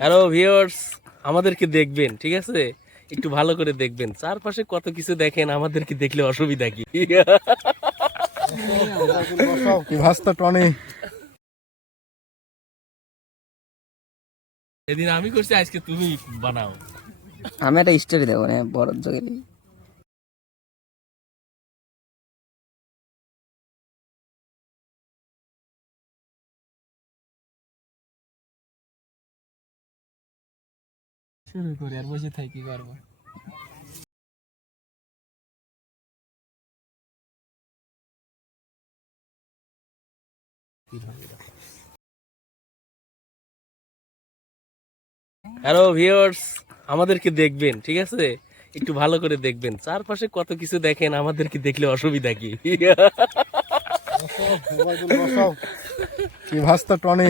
Hello viewers আমাদেরকে দেখবেন, ঠিক আছে? একটু ভালো করে দেখবেন। চারপাশে কত কিছু দেখেন, আমাদেরকে দেখলে অসুবিধা কি? ভাস্তা টনি এদিন আমি করছি, আজকে তুমি বানাও। আমি একটা স্টোরি দেবো না বড় যোগে শুরু করি আর বসে থাকি কি করব হ্যালো ভিউয়ার্স আমাদেরকে দেখবেন ঠিক আছে? একটু ভালো করে দেখবেন। চারপাশে কত কিছু দেখেন আমাদেরকে দেখলে অসুবিধা কি? কি ভাস্তা টনি?